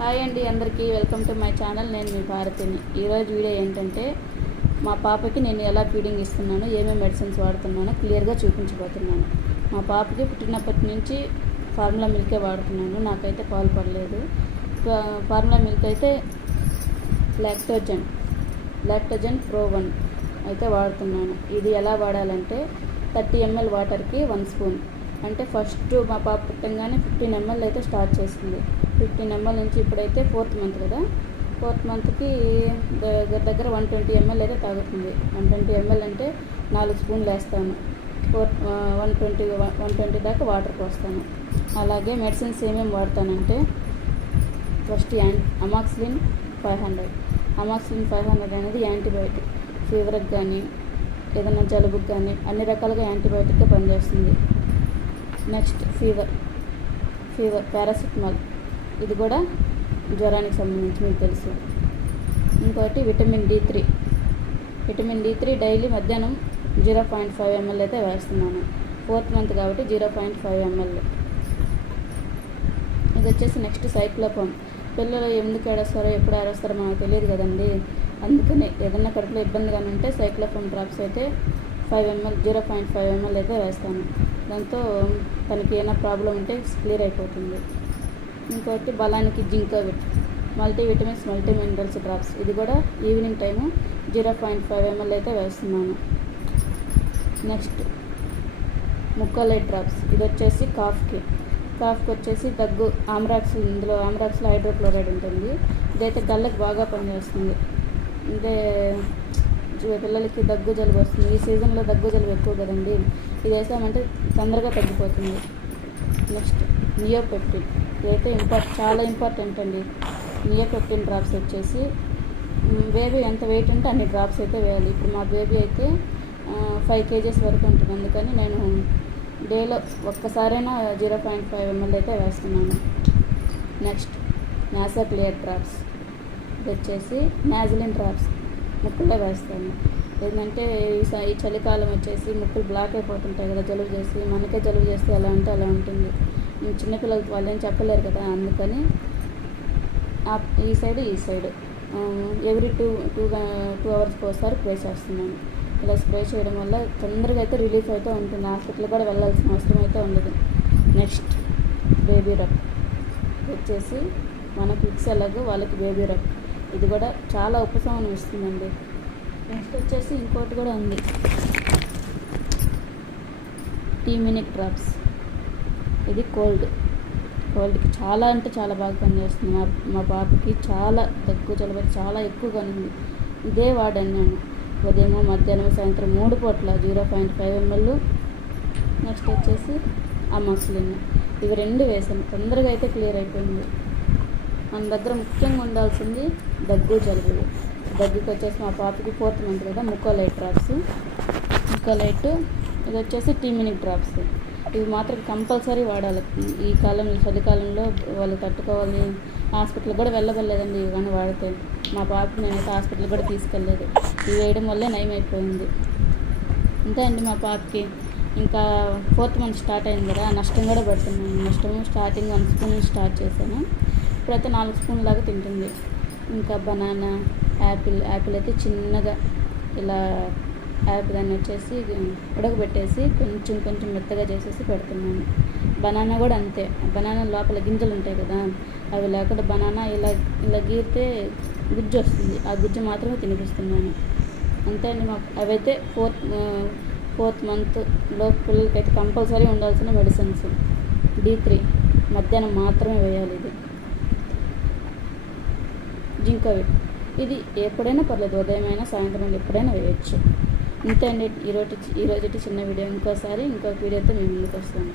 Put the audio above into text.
Hi అండి, అందరికీ welcome to my channel. నేను మీ భారతిని. ఈరోజు వీడియో ఏంటంటే మా పాపకి నేను ఎలా ఫీడింగ్ ఇస్తున్నాను, ఏమేమి మెడిసిన్స్ వాడుతున్నానో క్లియర్గా చూపించబోతున్నాను. మా పాపకి పుట్టినప్పటి నుంచి ఫార్ములా మిల్కే వాడుతున్నాను. నాకైతే పాలు పడలేదు. ఫార్ములా మిల్క్ అయితే లాక్టోజన్ Pro 1 అయితే వాడుతున్నాను. ఇది ఎలా వాడాలంటే 30 ml వాటర్కి 1 స్పూన్. అంటే ఫస్ట్ మా పాప పుట్టంగానే 15 ml అయితే స్టార్ట్ చేసింది. 15 ml నుంచి ఇప్పుడైతే 4th మంత్ కదా, 4th మంత్కి దగ్గర 120 ml అయితే తాగుతుంది. 120 ml అంటే 4 స్పూన్లు వేస్తాను. 120 దాకా వాటర్ పోస్తాను. అలాగే మెడిసిన్స్ ఏమేమి వాడతానంటే ఫస్ట్ అమాక్సిలిన్ 500 అనేది యాంటీబయాటిక్. ఫీవర్కి కానీ ఏదైనా జలుబుకి కానీ అన్ని రకాలుగా యాంటీబయాటిక్గా పనిచేస్తుంది. నెక్స్ట్ ఫీవర్ పారాసిటమాల్, ఇది కూడా జ్వరానికి సంబంధించి మీకు తెలుసు. ఇంకోటి విటమిన్ D3 డైలీ మధ్యాహ్నం 0.5 ml అయితే వేస్తున్నాను. 4th మంత్ కాబట్టి 0.5 ml. ఇది వచ్చేసి నెక్స్ట్ సైక్లోపామ్. పిల్లలు ఎందుకు ఏడొస్తారో ఎప్పుడు ఏడొస్తారో మనకు తెలియదు కదండి. అందుకని ఏదన్నా కడుపులో ఇబ్బందిగా ఉంటే సైక్లోపామ్ డ్రాప్స్ అయితే 0.5 ml అయితే వేస్తాను. దాంతో తనకి ఏమైనా ప్రాబ్లం ఉంటే క్లియర్ అయిపోతుంది. ఇంకోటి బలానికి జింకోవిట్ మల్టీవిటమిన్స్ మల్టీమినరల్స్ డ్రాప్స్, ఇది కూడా ఈవినింగ్ టైము 0.5 ml అయితే వేస్తున్నాను. నెక్స్ట్ ముక్కోలైట్ డ్రాప్స్, ఇది వచ్చేసి కాఫ్కి వచ్చేసి దగ్గు ఆమ్రాక్సిల్. ఇందులో ఆమ్రాక్సిల్ హైడ్రోక్లోరైడ్ ఉంటుంది. ఇదైతే గళ్ళకి బాగా పనిచేస్తుంది. అంటే పిల్లలకి దగ్గు జలుబు వస్తుంది. ఈ సీజన్లో దగ్గు జలుబు ఎక్కువ కదండి. ఇది వేసామంటే తొందరగా తగ్గిపోతుంది. నెక్స్ట్ నియోపెప్టిన్, ఇదైతే చాలా ఇంపార్టెంట్ అండి. నియోపెప్టిన్ డ్రాప్స్ వచ్చేసి బేబీ ఎంత వెయిట్ ఉంటే అన్ని డ్రాప్స్ అయితే వేయాలి. ఇప్పుడు మా బేబీ అయితే 5 kgs వరకు ఉంటుంది. అందుకని నేను డేలో ఒక్కసారైనా 0.5 ml అయితే వేస్తున్నాను. నెక్స్ట్ నాసోక్లియర్ డ్రాప్స్, ఇది వచ్చేసి నాజిలిన్ డ్రాప్స్ ముక్కుల్లో వేస్తాను. ఏంటంటే ఈ చలికాలం వచ్చేసి ముక్కులు బ్లాక్ అయిపోతుంటాయి కదా, జలుబు చేసి. మనకే జలుబు చేస్తే ఎలా అంటే అలా ఉంటుంది. చిన్నపిల్లలకి వాళ్ళు ఏం చెప్పలేరు కదా, అందుకని ఈ సైడ్ ఎవ్రీ 2 అవర్స్కి ఒకసారి స్ప్రే చేస్తున్నాను. ఇలా స్ప్రే చేయడం వల్ల తొందరగా అయితే రిలీఫ్ అయితే ఉంటుంది. హాస్పిటల్ కూడా వెళ్ళాల్సిన అవసరం అయితే ఉండదు. నెక్స్ట్ బేబీ రబ్ వచ్చేసి మన కిడ్స్ ఎలాగో వాళ్ళకి బేబీ రబ్, ఇది కూడా చాలా ఉపశమనం ఇస్తుందండి. నెక్స్ట్ వచ్చేసి ఇంకోటి కూడా ఉంది, టీమినిక్ డ్రాప్స్. ఇది కోల్డ్కి చాలా అంటే చాలా బాగా పనిచేస్తుంది. మా పాపకి చాలా దగ్గు జలుబు చాలా ఎక్కువగా ఉంది. ఇదే వాడాను నేను ఉదయం మధ్యాహ్నం సాయంత్రం 3 పూట్ల 0.5 ml. నెక్స్ట్ వచ్చేసి అమాక్సిలిన్, ఇవి 2 వేసాను. తొందరగా అయితే క్లియర్ అయిపోయింది. మన దగ్గర ముఖ్యంగా ఉండాల్సింది దగ్గు జలుబు. దగ్గుకి వచ్చేసి మా పాపకి 4th మంత్ కదా, ముక్కోలైట్ డ్రాప్స్. ఇది వచ్చేసి టీమినిక్ డ్రాప్స్. ఇవి మాత్రం కంపల్సరీ వాడాలి. ఈ చలికాలంలో వాళ్ళు తట్టుకోవాలి. హాస్పిటల్ కూడా వెళ్ళలేదండి ఇవి కానీ వాడితే. మా పాపకి నేనైతే హాస్పిటల్ కూడా తీసుకెళ్ళలేదు. ఇవి వేయడం వల్లే నయం అయిపోయింది. అంతే అండి. మా పాపకి ఇంకా 4th మంత్ స్టార్ట్ అయింది కదా, నష్టం కూడా పడుతున్నాను. స్టార్టింగ్ 1 స్పూన్ స్టార్ట్ చేశాను. ఇప్పుడైతే 4 స్పూన్ లాగా తింటుంది. ఇంకా బనానా, యాపిల్ అయితే చిన్నగా ఇలా దాన్ని వచ్చేసి ఉడకబెట్టేసి కొంచెం మెత్తగా చేసేసి పెడుతున్నాను. బనానా కూడా అంతే. బనానా లోపల గింజలు ఉంటాయి కదా, అవి లేకుండా బనానా ఇలా గీరితే గుజ్జు వస్తుంది. ఆ గుజ్జు మాత్రమే తినిపిస్తున్నాను. అంతే అండి. అవైతే 4th మంత్లో పిల్లలకైతే కంపల్సరీ ఉండాల్సిన మెడిసిన్స్. D3 మధ్యాహ్నం మాత్రమే వేయాలి. ఇది జింకోవిట్, ఇది ఎప్పుడైనా పర్లేదు, ఉదయం అయినా సాయంత్రం ఎప్పుడైనా వేయచ్చు. ఇంతే అండి. ఈరోజు చిన్న వీడియో. ఇంకో వీడియోతో మేము ముందుకు వస్తాను.